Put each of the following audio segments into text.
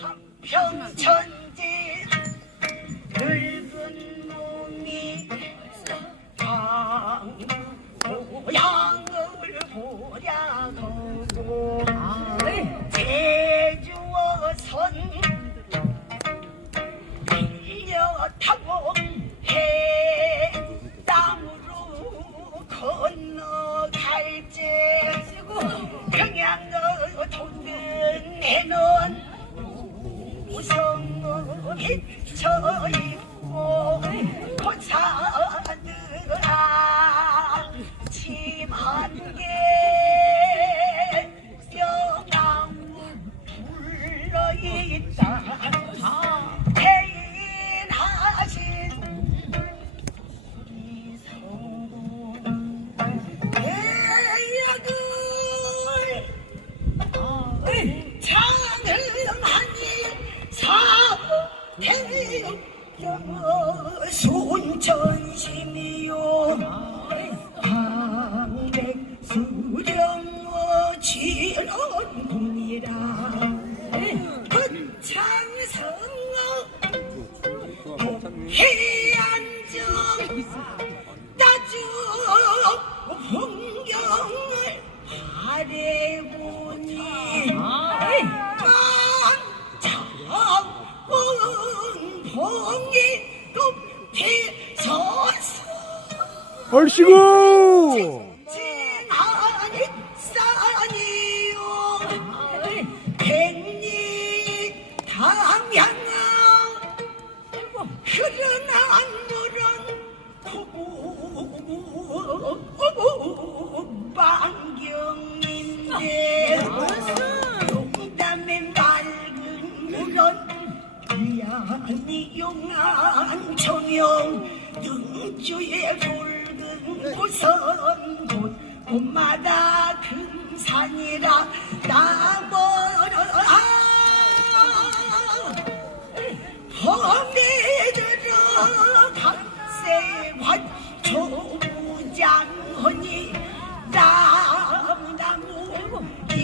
한평천지. 늙은 놈이 고향을 보려고 제주어 선 우성이 쳐 있고 고사들아 침한개 명나무 불러 있다 건창성어 해안정 따주 풍경을 바래보니 만창은 봉이 높이 서서 얼씨구 당양아 흐르는 물은 구방경인데 용담의 맑은 물은 미안이 용안 조명 등주의 붉은 고선 곳 곳마다 금산이라 나머 라 범에 들어 각세관 조부장허니 나무나무 임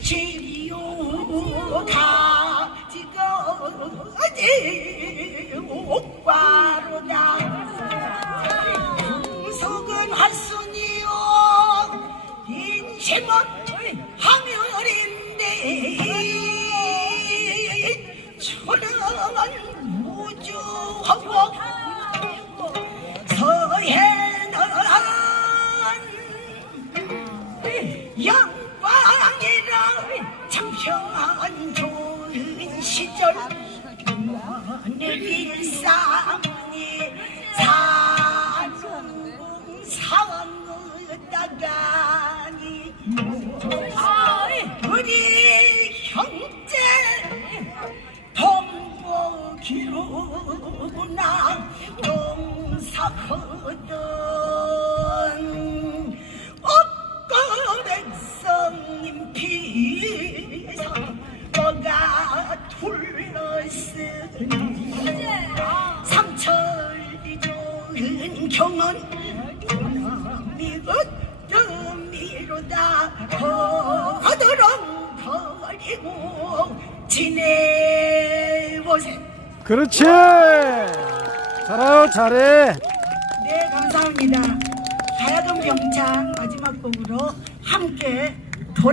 지리요 가지고 어디 옷바로다 속은 핫순이요 인심은 하멸인 Hey, hey, hey. 농사거든 옥거백성님 피사 뭐가 둘러쓰니 삼천리 좋은 경은 미거미로다 거드렁거리고 지내보세. 그렇지 잘해요 잘해. 네 감사합니다. 하야금 병창 마지막 곡으로 함께